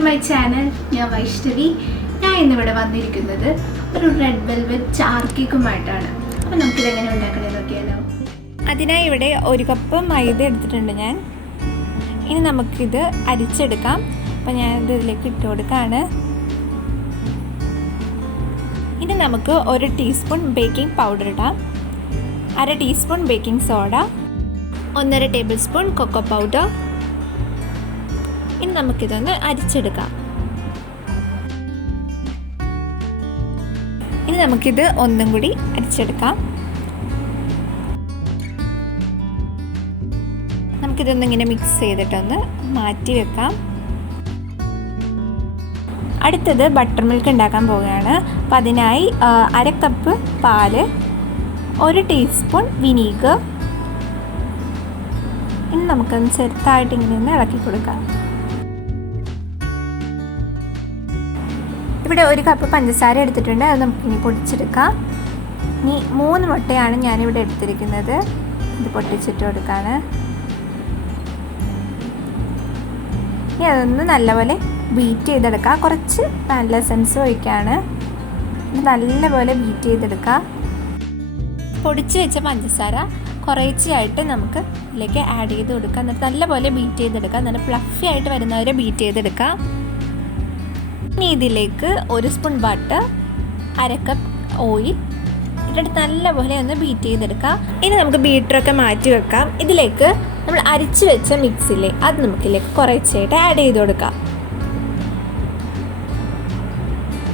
To my channel. ഞാൻ വൈഷ്ണവി. ഞാൻ ഇന്നിവിടെ വന്നിരിക്കുന്നത് ഒരു റെഡ് വെൽവെറ്റ് ചാർ കേക്കുമായിട്ടാണ്. അപ്പോൾ നമുക്കിതെങ്ങനെ ഉണ്ടാക്കണമെന്ന് നോക്കിയാലോ. അതിനായി ഇവിടെ 1 കപ്പ് മൈദ എടുത്തിട്ടുണ്ട് ഞാൻ. ഇനി നമുക്കിത് അരിച്ചെടുക്കാം. അപ്പോൾ ഞാനിത് ഇതിലേക്ക് ഇട്ട് കൊടുക്കുകയാണ്. ഇനി നമുക്ക് 1 ടീസ്പൂൺ ബേക്കിംഗ് പൗഡർ ഇടാം, 1/2 teaspoon baking soda, 1.5 tablespoon cocoa powder. ഇനി നമുക്കിതൊന്ന് അരിച്ചെടുക്കാം. ഇനി നമുക്കിത് ഒന്നും കൂടി അരിച്ചെടുക്കാം. നമുക്കിതൊന്ന് ഇങ്ങനെ മിക്സ് ചെയ്തിട്ടൊന്ന് മാറ്റി വെക്കാം. അടുത്തത് ബട്ടർ മിൽക്ക് ഉണ്ടാക്കാൻ പോവുകയാണ്. അപ്പം അതിനായി 1/2 കപ്പ് പാല്, 1 ടീസ്പൂൺ വിനീഗർ. ഇനി നമുക്കൊന്ന് ചെറുതായിട്ട് ഇങ്ങനെ ഒന്ന് ഇളക്കി കൊടുക്കാം. ഇവിടെ 1 കപ്പ് പഞ്ചസാര എടുത്തിട്ടുണ്ട്, അത് നമുക്കിനി പൊടിച്ചെടുക്കാം. ഇനി 3 മുട്ടയാണ് ഞാനിവിടെ എടുത്തിരിക്കുന്നത്, ഇത് പൊട്ടിച്ചിട്ട് കൊടുക്കുകയാണ്. ഇനി അതൊന്ന് നല്ലപോലെ ബീറ്റ് ചെയ്തെടുക്കുക. കുറച്ച് വാനില എസൻസ് ഒഴിക്കുകയാണ്. ഇത് നല്ലപോലെ ബീറ്റ് ചെയ്തെടുക്കുക. പൊടിച്ച് വെച്ച പഞ്ചസാര കുറേശ്ശെയായിട്ട് നമുക്ക് ഇതിലേക്ക് ആഡ് ചെയ്ത് കൊടുക്കുക. എന്നിട്ട് നല്ലപോലെ ബീറ്റ് ചെയ്തെടുക്കുക. നല്ല ഫ്ലഫി ആയിട്ട് വരുന്നവരെ ബീറ്റ് ചെയ്തെടുക്കുക. ഇനി ഇതിലേക്ക് 1 സ്പൂൺ ബട്ടർ, 1/2 കപ്പ് ഓയിൽ ഇട്ടിട്ട് നല്ലപോലെ ഒന്ന് ബീറ്റ് ചെയ്തെടുക്കാം. ഇനി നമുക്ക് ബീറ്ററൊക്കെ മാറ്റി വെക്കാം. ഇതിലേക്ക് നമ്മൾ അരിച്ചു വെച്ച മിക്സില്ലേ, അത് നമുക്കിതിലേക്ക് കുറേശ്ശെയായിട്ട് ആഡ് ചെയ്ത് കൊടുക്കാം.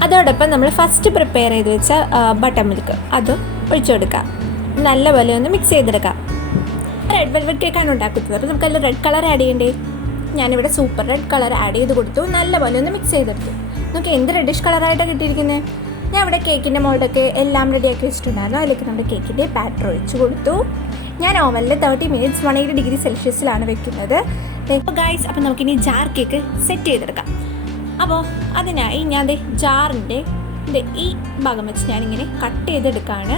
അതോടൊപ്പം നമ്മൾ ഫസ്റ്റ് പ്രിപ്പയർ ചെയ്ത് വെച്ച ബട്ടർ മിൽക്ക് അതും ഒഴിച്ചു കൊടുക്കാം. നല്ലപോലെ ഒന്ന് മിക്സ് ചെയ്തെടുക്കാം. റെഡ് വെൽവെറ്റ് കേക്കാണ് ഉണ്ടാക്കുന്നത്. അപ്പോൾ നമുക്കതിൽ റെഡ് കളർ ആഡ് ചെയ്യണ്ടേ. ഞാനിവിടെ സൂപ്പർ റെഡ് കളർ ആഡ് ചെയ്ത് കൊടുത്തു. നല്ലപോലെ ഒന്ന് മിക്സ് ചെയ്തെടുത്തു. നമുക്ക് എന്ത് റെഡിഷ് കളറായിട്ടാണ് കിട്ടിയിരിക്കുന്നത്. ഞാൻ ഇവിടെ കേക്കിൻ്റെ മോൾഡൊക്കെ എല്ലാം റെഡിയാക്കി വെച്ചിട്ടുണ്ടായിരുന്നു. അതിലേക്ക് നമ്മുടെ കേക്കിൻ്റെ ബാറ്റർ ഒഴിച്ചു കൊടുത്തു. ഞാൻ ഓവനിൽ 30 മിനിറ്റ്സ് 180 ഡിഗ്രി സെൽഷ്യസിലാണ് വെക്കുന്നത്. ഗൈസ്, അപ്പോൾ നമുക്കിനി ജാർ കേക്ക് സെറ്റ് ചെയ്തെടുക്കാം. അപ്പോൾ അതിനായി ഞാൻ ജാറിൻ്റെ ഈ ഭാഗം വെച്ച് ഞാനിങ്ങനെ കട്ട് ചെയ്തെടുക്കുകയാണ്.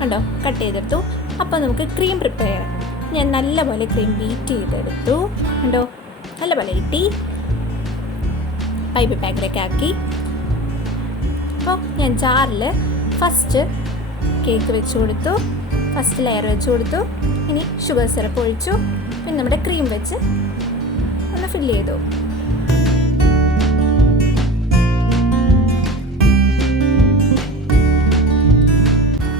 കണ്ടോ, കട്ട് ചെയ്തെടുത്തു. അപ്പോൾ നമുക്ക് ക്രീം പ്രിപ്പയർ ചെയ്യാം. ഞാൻ നല്ലപോലെ ക്രീം ബീറ്റ് ചെയ്തെടുത്തു. കണ്ടോ, നല്ലപോലെ കിട്ടി. പൈപ്പ് പാക്കിലേക്ക് ആക്കി. അപ്പോൾ ഞാൻ ജാറിൽ ഫസ്റ്റ് കേക്ക് വെച്ച് കൊടുത്തു, ഫസ്റ്റ് ലെയർ വെച്ച് കൊടുത്തു. ഇനി ഷുഗർ സിറപ്പ് ഒഴിച്ചു. പിന്നെ നമ്മുടെ ക്രീം വെച്ച് ഒന്ന് ഫില്ല് ചെയ്തു.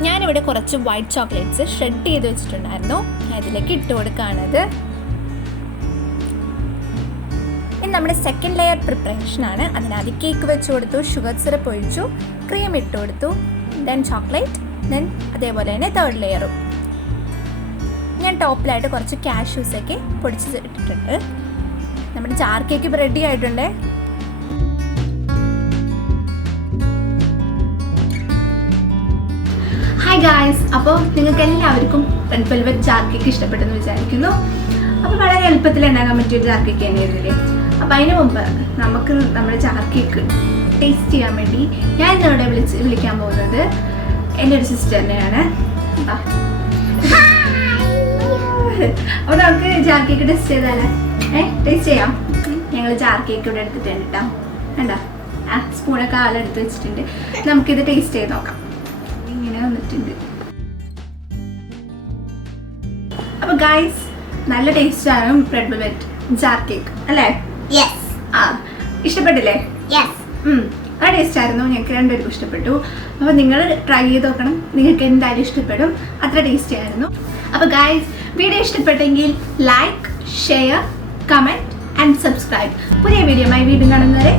ഞാനിവിടെ കുറച്ച് വൈറ്റ് ചോക്ലേറ്റ്സ് ഷ്രെഡ് ചെയ്ത് വെച്ചിട്ടുണ്ടായിരുന്നു. അതിലേക്ക് ഇട്ട് കൊടുക്കുകയാണത്. ഇനി നമ്മുടെ സെക്കൻഡ് ലെയർ പ്രിപ്പറേഷനാണ്. അതിനാദ്യം കേക്ക് വെച്ച് കൊടുത്തു, ഷുഗർ സിറപ്പ് ഒഴിച്ചു, ക്രീം ഇട്ട് കൊടുത്തു, ദെൻ ചോക്ലേറ്റ്, ദെൻ അതേപോലെ തന്നെ തേർഡ് ലെയറും. ഞാൻ ടോപ്പിലായിട്ട് കുറച്ച് കാഷ്യൂസൊക്കെ പൊടിച്ച് ഇട്ടിട്ടുണ്ട്. നമ്മുടെ ജാർ കേക്ക് ഇപ്പോൾ റെഡി ആയിട്ടുണ്ട്. ഹായ് ഗായ്സ്, അപ്പോൾ നിങ്ങൾക്ക് എല്ലാവർക്കും റെഡ് വെൽവെറ്റ് ചാർ കേക്ക് ഇഷ്ടപ്പെട്ടെന്ന് വിചാരിക്കുന്നു. അപ്പോൾ വളരെ എളുപ്പത്തിൽ ഉണ്ടാക്കാൻ പറ്റിയൊരു ചാർ കേക്ക് തന്നെയായിരുന്നില്ലേ. അപ്പോൾ അതിന് മുമ്പ് നമുക്ക് നമ്മുടെ ചാർ കേക്ക് ടേസ്റ്റ് ചെയ്യാൻ വേണ്ടി ഞാൻ ഇന്നിവിടെ വിളിക്കാൻ പോകുന്നത് എൻ്റെ ഒരു സിസ്റ്ററിനെയാണ്. അപ്പോൾ നമുക്ക് ചാർ കേക്ക് ടെസ്റ്റ് ചെയ്താലേ? ടേസ്റ്റ് ചെയ്യാം. ഞങ്ങൾ ചാർ കേക്ക് ഇവിടെ എടുത്തിട്ടുണ്ട് കേട്ടോ. വേണ്ട, സ്പൂണൊക്കെ ആളെടുത്ത് വെച്ചിട്ടുണ്ട്. നമുക്കിത് ടേസ്റ്റ് ചെയ്ത് നോക്കാം. ഇങ്ങനെ വന്നിട്ടുണ്ട്. അപ്പോൾ ഗൈസ്, നല്ല ടേസ്റ്റാണ് റെഡ് വെൽവെറ്റ് ജാർ കേക്ക് അല്ലേ? ഇഷ്ടപ്പെട്ടില്ലേ? ആ ടേസ്റ്റ് ആയിരുന്നു. ഞങ്ങൾക്ക് രണ്ടുപേർക്കും ഇഷ്ടപ്പെട്ടു. അപ്പോൾ നിങ്ങൾ ട്രൈ ചെയ്ത് നോക്കണം. നിങ്ങൾക്ക് എന്തായാലും ഇഷ്ടപ്പെടും. അത്ര ടേസ്റ്റി ആയിരുന്നു. അപ്പോൾ ഗൈസ്, വീഡിയോ ഇഷ്ടപ്പെട്ടെങ്കിൽ like, share, comment and subscribe. പുതിയ വീഡിയോയുമായി വീണ്ടും കാണുന്നവരെ